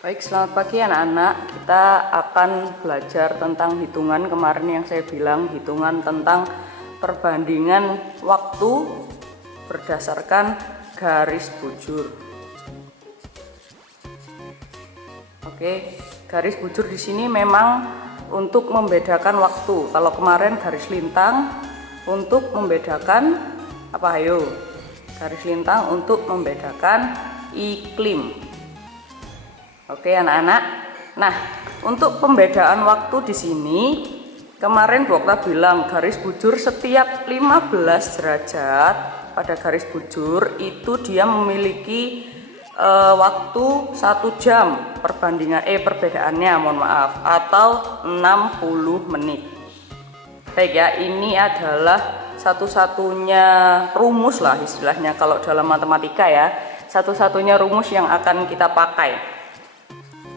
Baik, selamat pagi anak-anak. Kita akan belajar tentang hitungan kemarin yang saya bilang, hitungan tentang perbandingan waktu berdasarkan garis bujur. Oke, garis bujur di sini memang untuk membedakan waktu. Kalau kemarin garis lintang untuk membedakan apa? Ayo, garis lintang untuk membedakan iklim. Oke anak-anak. Nah, untuk pembedaan waktu di sini kemarin Bu Okta bilang garis bujur setiap 15 derajat pada garis bujur itu dia memiliki waktu 1 jam perbedaannya, mohon maaf, atau 60 menit. Baik ya, ini adalah satu-satunya rumus lah istilahnya kalau dalam matematika ya, satu-satunya rumus yang akan kita pakai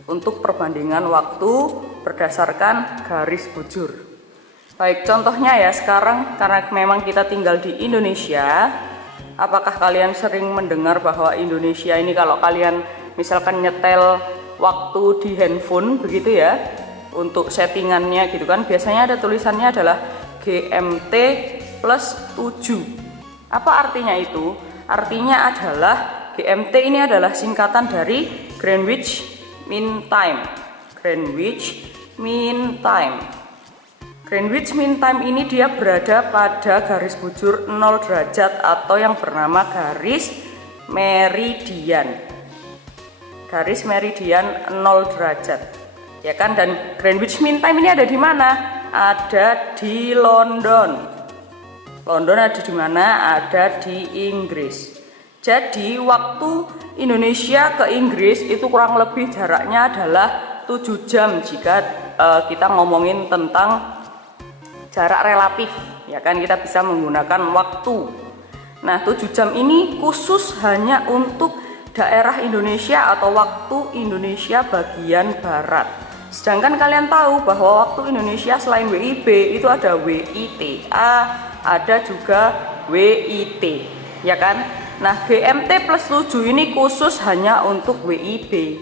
untuk perbandingan waktu berdasarkan garis bujur. Baik, contohnya ya sekarang karena memang kita tinggal di Indonesia, apakah kalian sering mendengar bahwa Indonesia ini kalau kalian misalkan nyetel waktu di handphone begitu ya, untuk settingannya gitu kan, biasanya ada tulisannya adalah GMT plus 7. Apa artinya itu? Artinya adalah GMT ini adalah singkatan dari Greenwich Mean Time. Greenwich Mean Time. Greenwich Mean Time ini dia berada pada garis bujur 0 derajat atau yang bernama garis meridian. Garis meridian 0 derajat. Ya kan, dan Greenwich Mean Time ini ada di mana? Ada di London. London ada di mana? Ada di Inggris. Jadi waktu Indonesia ke Inggris itu kurang lebih jaraknya adalah 7 jam jika kita ngomongin tentang jarak relatif, ya kan, kita bisa menggunakan waktu. Nah, 7 jam ini khusus hanya untuk daerah Indonesia atau waktu Indonesia bagian barat. Sedangkan kalian tahu bahwa waktu Indonesia selain WIB itu ada WITA, ada juga WIT, ya kan? Nah, GMT plus 7 ini khusus hanya untuk WIB.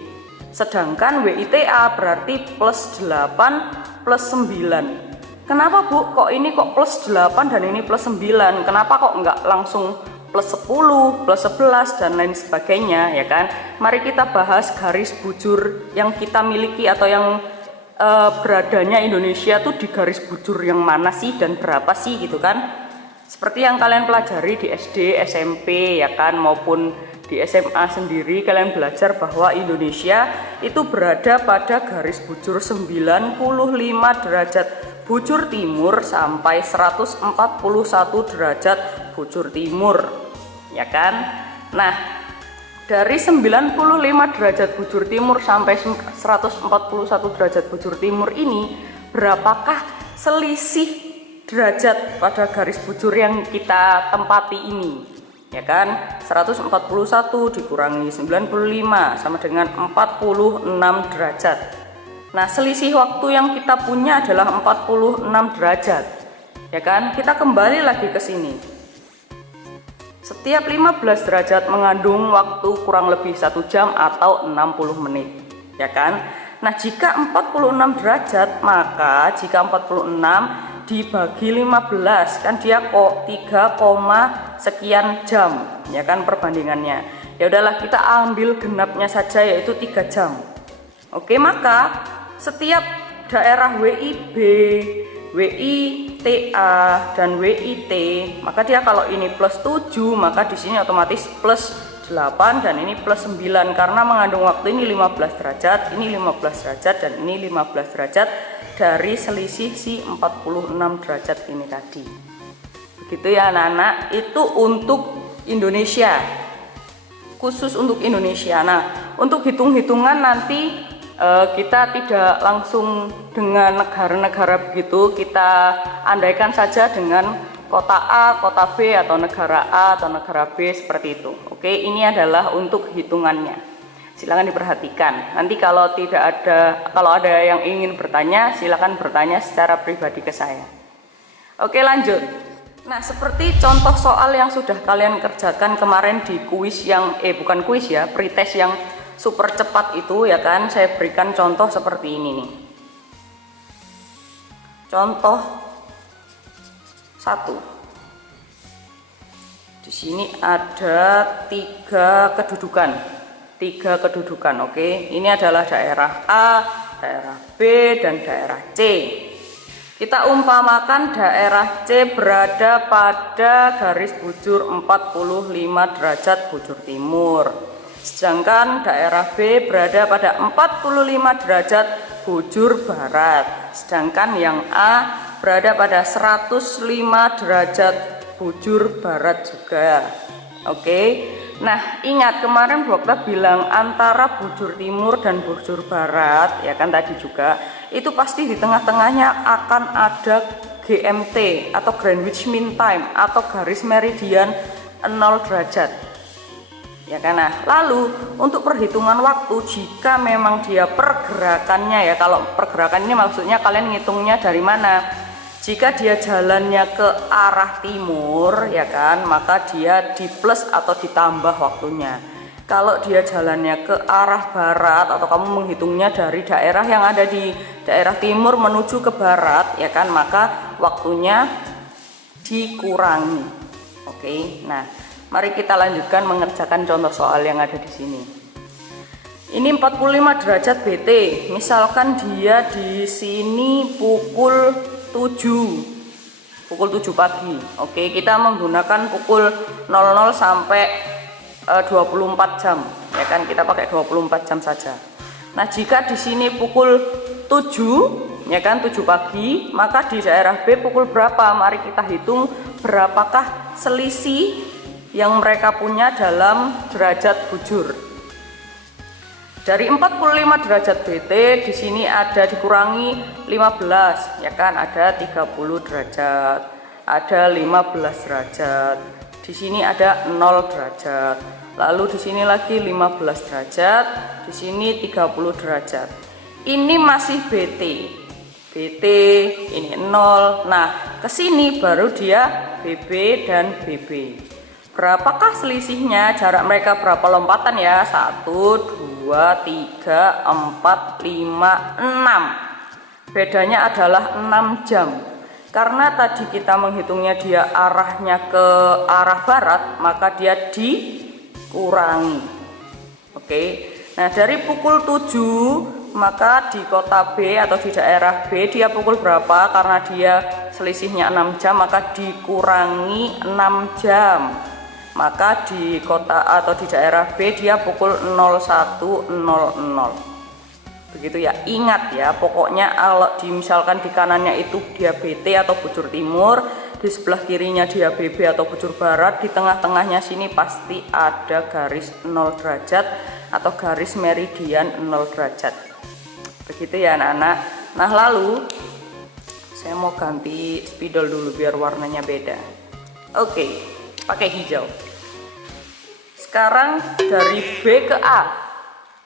Sedangkan WITA berarti plus 8 plus 9. Kenapa Bu? Kok ini kok plus 8 dan ini plus 9? Kenapa kok enggak langsung plus 10, plus 11 dan lain sebagainya, ya kan? Mari kita bahas garis bujur yang kita miliki atau yang beradanya Indonesia tuh di garis bujur yang mana sih dan berapa sih gitu kan? Seperti yang kalian pelajari di SD, SMP ya kan, maupun di SMA sendiri kalian belajar bahwa Indonesia itu berada pada garis bujur 95 derajat bujur timur sampai 141 derajat bujur timur, ya kan? Nah, dari 95 derajat bujur timur sampai 141 derajat bujur timur ini, berapakah selisih derajat pada garis bujur yang kita tempati ini, ya kan? 141 dikurangi 95 sama dengan 46 derajat. Nah, selisih waktu yang kita punya adalah 46 derajat, ya kan? Kita kembali lagi ke sini. Setiap 15 derajat mengandung waktu kurang lebih 1 jam atau 60 menit, ya kan? Nah, jika 46 derajat, maka jika 46 dibagi 15 kan dia kok 3, sekian jam, ya kan perbandingannya. Ya udahlah, kita ambil genapnya saja yaitu 3 jam. Oke, maka setiap daerah WIB, WITA dan WIT, maka dia kalau ini plus 7, maka di sini otomatis plus 8 dan ini plus 9 karena mengandung waktu ini 15 derajat, ini 15 derajat dan ini 15 derajat dari selisih si 46 derajat ini tadi. Begitu ya anak-anak, itu untuk Indonesia, khusus untuk Indonesia. Nah, untuk hitung-hitungan nanti kita tidak langsung dengan negara-negara begitu, kita andaikan saja dengan kota A, kota B, atau negara A atau negara B seperti itu. Oke, ini adalah untuk hitungannya. Silakan diperhatikan. Nanti kalau ada yang ingin bertanya, silakan bertanya secara pribadi ke saya. Oke, lanjut. Nah, seperti contoh soal yang sudah kalian kerjakan kemarin di kuis yang bukan kuis ya, pretest yang super cepat itu ya kan, saya berikan contoh seperti ini nih. Contoh 1. Di sini ada 3 kedudukan. Oke. Ini adalah daerah A, daerah B, dan daerah C. Kita umpamakan daerah C berada pada garis bujur 45 derajat bujur timur. Sedangkan daerah B berada pada 45 derajat bujur barat. Sedangkan yang A berada pada 105 derajat bujur barat juga. Oke. Nah, ingat kemarin dokter bilang antara bujur timur dan bujur barat, ya kan tadi juga, itu pasti di tengah-tengahnya akan ada GMT atau Greenwich Mean Time atau garis meridian 0 derajat. Ya kan? Nah, lalu untuk perhitungan waktu jika memang dia pergerakannya ya, kalau pergerakan ini maksudnya kalian ngitungnya dari mana? Jika dia jalannya ke arah timur ya kan, maka dia di plus atau ditambah waktunya. Kalau dia jalannya ke arah barat atau kamu menghitungnya dari daerah yang ada di daerah timur menuju ke barat ya kan, maka waktunya dikurangi. Oke. Nah, mari kita lanjutkan mengerjakan contoh soal yang ada di sini. Ini 45 derajat BT. Misalkan dia di sini pukul 7 pagi. Oke, kita menggunakan pukul 00 sampai 24 jam ya kan, kita pakai 24 jam saja. Nah, jika di sini pukul 7 ya kan, 7 pagi, maka di daerah B pukul berapa? Mari kita hitung berapakah selisih yang mereka punya dalam derajat bujur. Dari 45 derajat BT di sini ada dikurangi 15 ya kan, ada 30 derajat, ada 15 derajat. Di sini ada 0 derajat. Lalu di sini lagi 15 derajat, di sini 30 derajat. Ini masih BT. BT ini 0. Nah, ke sini baru dia BB dan BB. Berapakah selisihnya? Jarak mereka berapa lompatan ya? 1, 2, 3, 4, 5, 6. Bedanya adalah 6 jam. Karena tadi kita menghitungnya dia arahnya ke arah barat, maka dia dikurangi. Oke. Nah, dari pukul 7, maka di kota B atau di daerah B dia pukul berapa? Karena dia selisihnya 6 jam, maka dikurangi 6 jam. Maka di kota atau di daerah B dia pukul 01.00. Begitu ya. Ingat ya, pokoknya kalau misalkan di kanannya itu dia BT atau bujur timur, di sebelah kirinya dia BB atau bujur barat, di tengah-tengahnya sini pasti ada garis 0 derajat atau garis meridian 0 derajat. Begitu ya anak-anak. Nah, lalu saya mau ganti spidol dulu biar warnanya beda. Oke. Pakai hijau. Sekarang dari B ke A.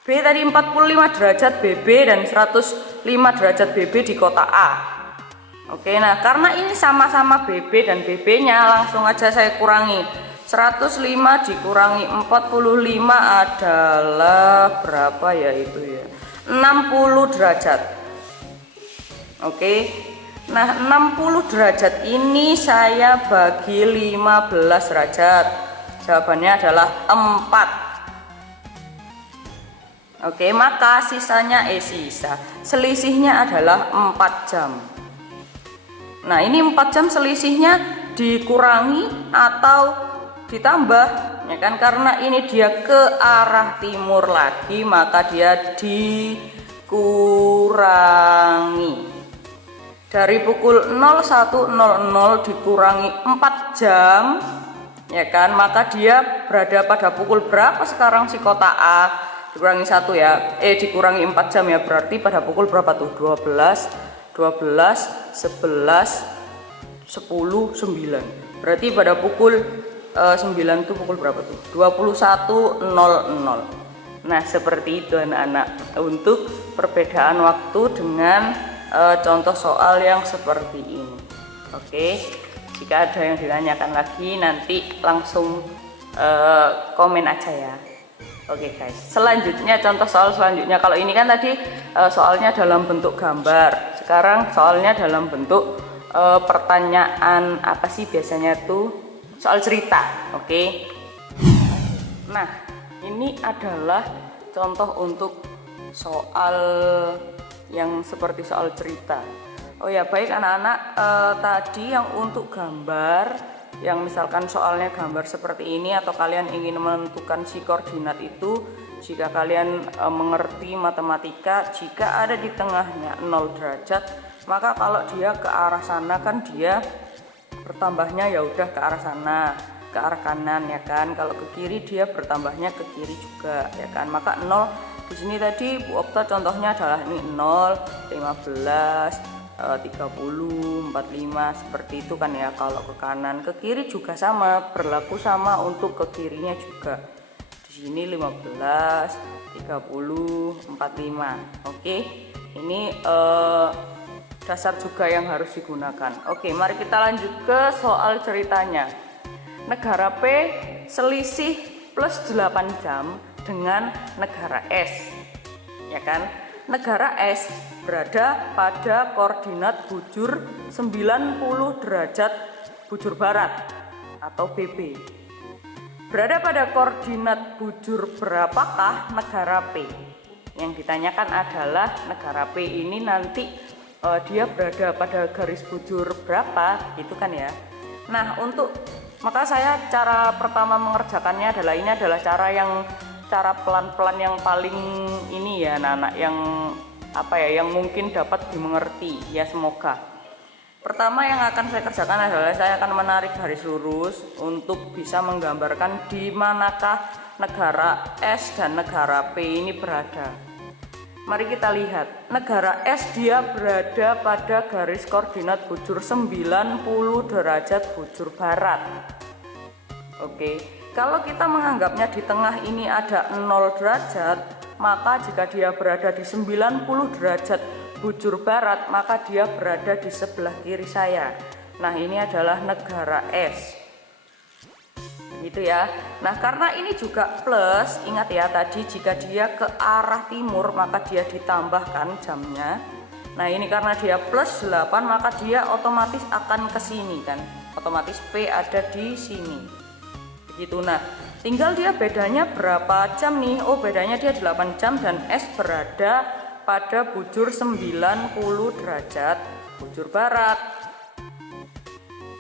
B tadi 45 derajat BB dan 105 derajat BB di kota A. Oke, nah karena ini sama-sama BB dan BB-nya, langsung aja saya kurangi. 105 dikurangi 45 adalah berapa ya itu ya? 60 derajat. Oke. Nah, 60 derajat ini saya bagi 15 derajat. Jawabannya adalah 4. Oke, maka sisanya selisihnya adalah 4 jam. Nah, ini 4 jam selisihnya dikurangi atau ditambah ya kan, karena ini dia ke arah timur lagi, maka dia dikurangi. Dari pukul 01.00 dikurangi 4 jam ya kan, maka dia berada pada pukul berapa sekarang si kota A? Dikurangi 1 ya, dikurangi 4 jam ya, berarti pada pukul berapa tuh? 12, 11, 10, 9. Berarti pada pukul 9 itu pukul berapa tuh? 21.00. Nah, seperti itu anak-anak untuk perbedaan waktu dengan contoh soal yang seperti ini. Oke, jika ada yang ditanyakan lagi nanti langsung komen aja ya. Oke guys, selanjutnya contoh soal selanjutnya. Kalau ini kan tadi soalnya dalam bentuk gambar, sekarang soalnya dalam bentuk pertanyaan. Apa sih biasanya tuh? Soal cerita. Oke. Nah, ini adalah contoh untuk soal yang seperti soal cerita. Oh ya, baik anak-anak, tadi yang untuk gambar, yang misalkan soalnya gambar seperti ini, atau kalian ingin menentukan si koordinat itu, jika kalian mengerti matematika, jika ada di tengahnya 0 derajat, maka kalau dia ke arah sana kan dia bertambahnya ya udah ke arah sana, ke arah kanan ya kan. Kalau ke kiri dia bertambahnya ke kiri juga ya kan. Maka 0 di sini tadi Bu Okta contohnya adalah ini 0, 15, 30, 45 seperti itu kan ya. Kalau ke kanan, ke kiri juga sama, berlaku sama untuk ke kirinya juga. Di sini 15, 30, 45. Oke, ini dasar juga yang harus digunakan. Oke, mari kita lanjut ke soal ceritanya. Negara P selisih plus 8 jam dengan negara S, ya kan? Negara S berada pada koordinat bujur 90 derajat bujur barat atau BB. Berada pada koordinat bujur berapakah negara P? Yang ditanyakan adalah negara P ini nanti dia berada pada garis bujur berapa, gitu kan ya. Nah, maka saya cara pertama mengerjakannya adalah ini adalah cara pelan-pelan yang paling ini ya anak-anak, yang yang mungkin dapat dimengerti ya, semoga. Pertama yang akan saya kerjakan adalah saya akan menarik garis lurus untuk bisa menggambarkan di manakah negara S dan negara P ini berada. Mari kita lihat, negara S dia berada pada garis koordinat bujur 90 derajat bujur barat. Oke, kalau kita menganggapnya di tengah ini ada 0 derajat, maka jika dia berada di 90 derajat bujur barat, maka dia berada di sebelah kiri saya. Nah, ini adalah negara S. Gitu ya. Nah, karena ini juga plus, ingat ya tadi jika dia ke arah timur, maka dia ditambahkan jamnya. Nah, ini karena dia plus 8, maka dia otomatis akan ke sini kan. Otomatis P ada di sini. Gitu. Nah, tinggal dia bedanya berapa jam nih? Oh, bedanya dia 8 jam dan S berada pada bujur 90 derajat bujur barat.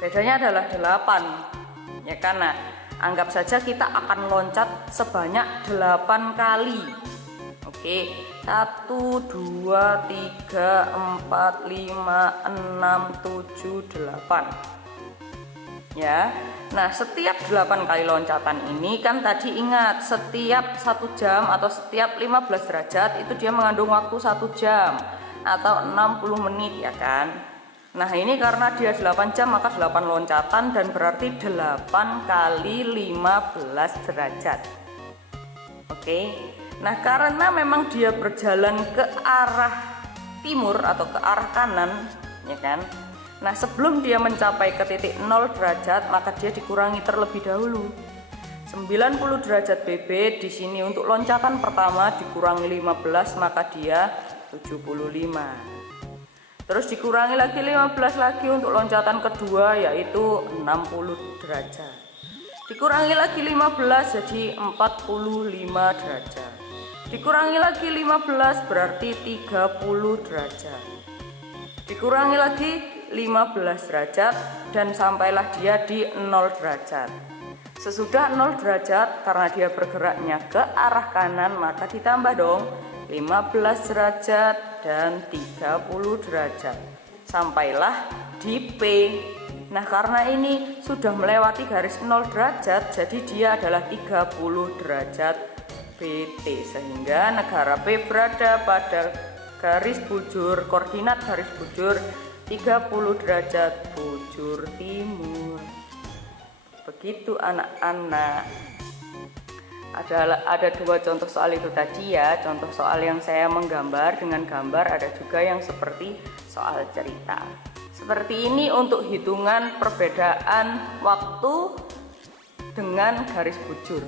Bedanya adalah 8. Ya kan? Nah, anggap saja kita akan loncat sebanyak 8 kali. Oke, 1, 2, 3, 4, 5, 6, 7, 8. Ya, nah setiap 8 kali loncatan ini kan tadi ingat, setiap 1 jam atau setiap 15 derajat itu dia mengandung waktu 1 jam atau 60 menit ya kan. Nah ini karena dia 8 jam maka 8 loncatan dan berarti 8 kali 15 derajat. Oke, nah karena memang dia berjalan ke arah timur atau ke arah kanan ya kan. Nah, sebelum dia mencapai ke titik 0 derajat, maka dia dikurangi terlebih dahulu. 90 derajat BB di sini untuk loncatan pertama dikurangi 15, maka dia 75. Terus dikurangi lagi 15 lagi untuk loncatan kedua yaitu 60 derajat. Dikurangi lagi 15 jadi 45 derajat. Dikurangi lagi 15 berarti 30 derajat. Dikurangi lagi 15 derajat dan sampailah dia di 0 derajat. Sesudah 0 derajat karena dia bergeraknya ke arah kanan maka ditambah dong 15 derajat dan 30 derajat. Sampailah di P. Nah, karena ini sudah melewati garis 0 derajat jadi dia adalah 30 derajat PT, sehingga negara P berada pada garis bujur, koordinat garis bujur 30 derajat bujur timur. Begitu anak-anak. Ada 2 contoh soal itu tadi ya. Contoh soal yang saya menggambar dengan gambar, ada juga yang seperti soal cerita. Seperti ini untuk hitungan perbedaan waktu dengan garis bujur.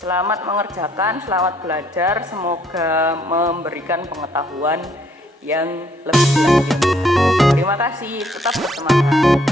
Selamat mengerjakan, selamat belajar, semoga memberikan pengetahuan yang lebih lanjut. Terima kasih, tetap bersemangat.